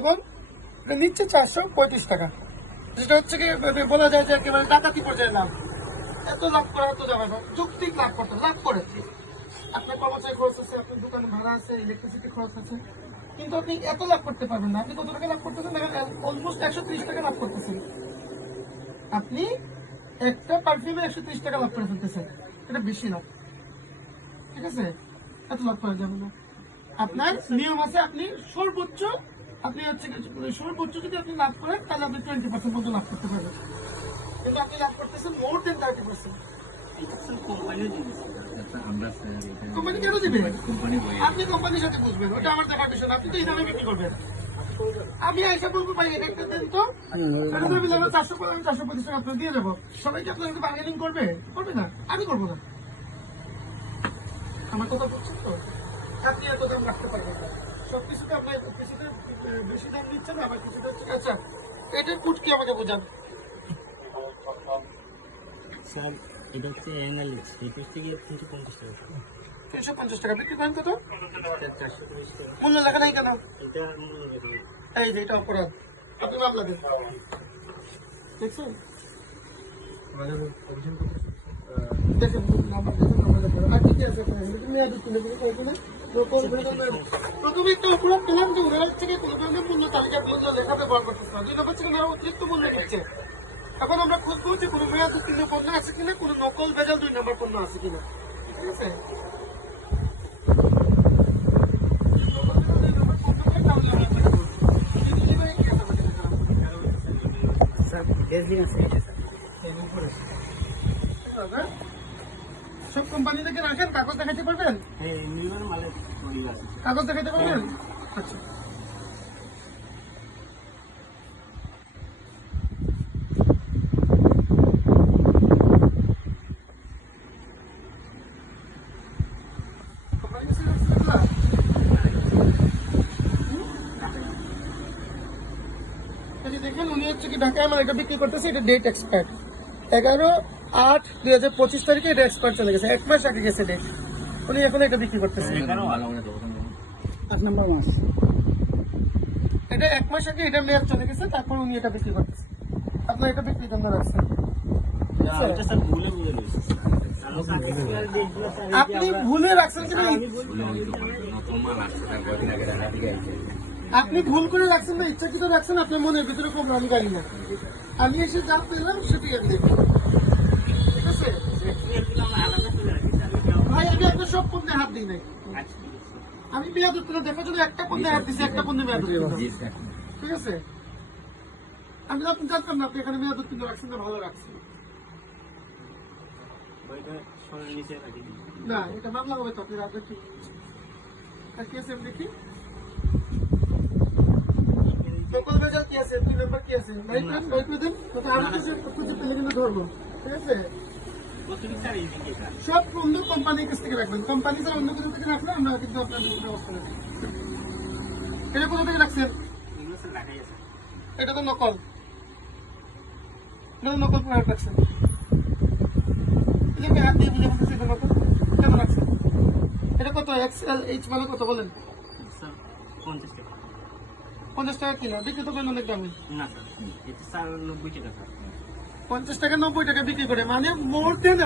এবং নিচ্ছে চারশো পঁয়ত্রিশ টাকা। যেটা হচ্ছে কি বলা যায় যে একেবারে ডাকাতি পর্যায়ে লাভ এত লাভ করা এত যাবে না যৌক্তিক লাভ করতে, লাভ করে। আপনার কর্মচারী খরচ আছে, আপনার দোকানে ভাড়া আছে ইলেকট্রিসিটি খরচ আছে। কিন্তু আপনি এত লাভ করতে পারবেন না। আপনি কত টাকা লাভ করতেছেন? দেখেন অলমোস্ট একশো ত্রিশ টাকা লাভ করতেছেন। আপনি একটা পারফিউমে একশো ত্রিশ টাকা লাভ করে ফেলতেছেন। এটা বেশি লাভ। ঠিক আছে? এত লাভ করা যাবে না। আপনার নিয়ম আছে, আপনি সর্বোচ্চ আপনি হচ্ছে কি, সর্বোচ্চ যদি আপনি লাভ করেন তাহলে আপনি টোয়েন্টি পার্সেন্ট পর্যন্ত লাভ করতে পারবেন। কিন্তু আপনি লাভ করতেছেন more than thirty percent company কেন আপনি কোম্পানির সাথে বুঝবেন ওটা আমার দেখার আপনি তো এই দামে বিক্রি করবেন। আমি তো। দিয়ে দেবো। সবাইকে আপনার করবে? করবে না। আমি করব না। আমার কথা বলছেন তো? আপনি এত দাম রাখতে পারবেন না। সব কিছুতে আপনার কিছুতে বেশি দাম দিচ্ছেন আবার হচ্ছে- আচ্ছা এটার কুট কি আমাকে বোঝান? স্যার এটা হচ্ছে অ্যানালিক্স একুশ থেকে তিনশো পঞ্চাশ টাকা। তিনশো পঞ্চাশ টাকা বিক্রি করেন কত এটা মূল্য লেখা নাই কেন? এটা এই যে এটা অপরাধ। আপনি মামলা দেন দেখছেন? দেখেন নাম্বার দেখেন নাম্বার দেখেন। আর কি আছে? মেয়াদ করে প্রথমে একটা অপরাধ পেলাম যে ওনারা থেকে কোনো ধরনের মূল্য তালিকা মূল্য লেখাতে ব্যবহার করতেছে না দুই নম্বর থেকে ওনারা অতিরিক্ত মূল্য দিচ্ছে এখন আমরা খুঁজবো যে কোনো মেয়াদ উত্তীর্ণ পণ্য আছে কিনা কোনো নকল ভেজাল দুই নম্বর পণ্য আছে কিনা ঠিক আছে স্যার আছে স্যার সব কোম্পানি থেকে রাখেন? কাগজ দেখাতে পারবেন? হ্যাঁ নির্মাণ মালের কাগজ দেখাতে পারবেন? আচ্ছা। কোম্পানি কাছে রাখছেন এগুলা? এই যে দেখেন উনি হচ্ছে কি ঢাকায় আমার এটা বিক্রি করতেছে এটা ডেট এক্সপায়ার এগারো আট দুই হাজার পঁচিশ তারিখে এটা এক্সপায়ার চলে গেছে। এক মাস আগে গেছে ডেট উনি এখন এটা বিক্রি করতেছে আট নম্বর মাস। এটা এক মাস আগে এটা মেয়াদ চলে গেছে তারপর উনি এটা বিক্রি করতেছে আপনার এটা বিক্রির জন্য রাখছেন। আপনি ভুলে রাখছেন কিনা আপনি ভুল করে রাখছেন না ইচ্ছাকৃত রাখছেন আপনার মনের ভিতরে খুব আমি জানি না। আমি এসে যা পেলাম সেটি আমি দেখি ঠিক আছে ভাই আমি আপনার সব পণ্যে হাত দিই নাই আমি মেয়াদ উত্তীর্ণ দেখার জন্য একটা পণ্যে হাত দিচ্ছি একটা পণ্যে মেয়াদ ঠিক আছে আমি তো আপনি জানতাম না আপনি এখানে মেয়াদ উত্তীর্ণ রাখছেন না ভালো রাখছেন নিচে না এটা মামলা হবে তো আপনি রাখবেন ঠিক আর কি আছে আমি দেখি সকল ভেজাল কি আছে দুই নম্বর কি আছে ভাই দেন ভাই দেন ওটা আমি কিছু খুঁজে পেলে কিন্তু ধরবো ঠিক আছে সব বন্ধ কোম্পানির কাছ থেকে রাখবেন? কোম্পানি ছাড়া অন্য কিছু থেকে রাখলে আমরা কিন্তু আপনার ব্যবস্থা এটা কোথা থেকে রাখছেন? স্যার এটা তো নকল এটা তো নকল প্রোডাক্ট রাখছেন। আমি হাত দিয়ে বুঝে বলতেছি এটা নকল কেন রাখছেন এটা কত? এক্সএল এইচ মানে কত বলেন? স্যার পঞ্চাশ টাকা। পঞ্চাশ টাকা কিনা বিক্রি তো অনেক দামে। না স্যার। এটা স্যার নব্বই টাকা। স্যার পঞ্চাশ টাকা নব্বই টাকা বিক্রি করে। মানে মোর দেন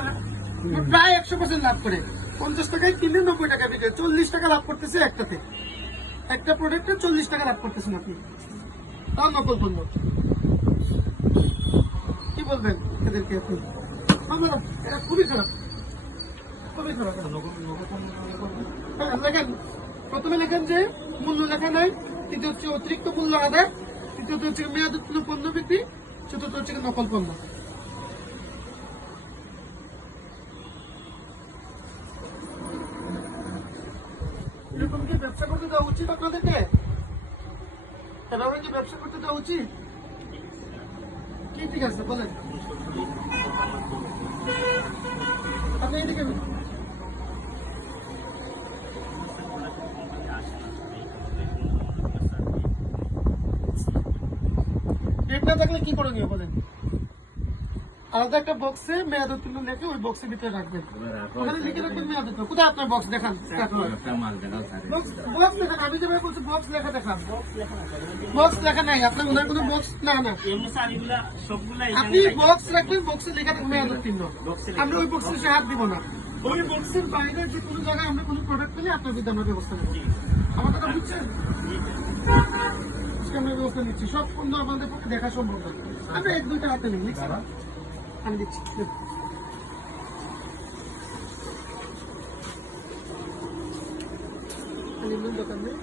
প্রায় একশো পার্সেন্ট লাভ করে। পঞ্চাশ টাকায় কিনে নব্বই টাকা বিক্রি করে। চল্লিশ টাকা লাভ করতেছে একটাতে। একটা প্রোডাক্টে চল্লিশ টাকা লাভ করতেছেন আপনি। তাও নকল পণ্য কি বলবেন এদেরকে আপনি? মামলা এটা খুবই খারাপ। খুবই খারাপ। হ্যাঁ, লেখেন। প্রথমে লেখেন যে মূল্য লেখা নাই। দ্বিতীয় হচ্ছে অতিরিক্ত মূল্য আদায়। তৃতীয়ত হচ্ছে মেয়াদ পণ্য বিক্রি। চতুর্থ হচ্ছে নকল পণ্য এরকম কি ব্যবসা করতে দেওয়া উচিত আপনাদেরকে? এভাবে কি ব্যবসা করতে দেওয়া উচিত? কি ঠিক আছে, বলেন। আপনি এদিকে না থাকলে কি করণীয় বলেন। আলাদা একটা বক্সে মেয়াদ উত্তীর্ণ লিখে ওই বক্সের ভিতরে রাখবেন। ওখানে লিখে রাখবেন মেয়াদ উত্তীর্ণ। কোথায় আপনার বক্স দেখান? বক্স লেখা আমি যেভাবে বলছি বক্স লেখা দেখান। বক্স লেখা নাই। আপনার ওনার কোনো বক্স না না। আপনি বক্স রাখবেন বক্সে লেখা থাকবে মেয়াদ উত্তীর্ণ। আমরা ওই বক্সে সে হাত দিব না। ওই বক্সের বাইরে যে কোনো জায়গায় আমরা কোনো প্রোডাক্ট পেলে আপনার বিরুদ্ধে আমরা ব্যবস্থা নেব। আমার কথা বুঝছেন? আমরা ব্যবস্থা নিচ্ছি। সব পণ্য আমাদের পক্ষে দেখা সম্ভব না। আমরা এক দুইটা হাতে নিই লিখছি না? আমি দিচ্ছি দোকান নেই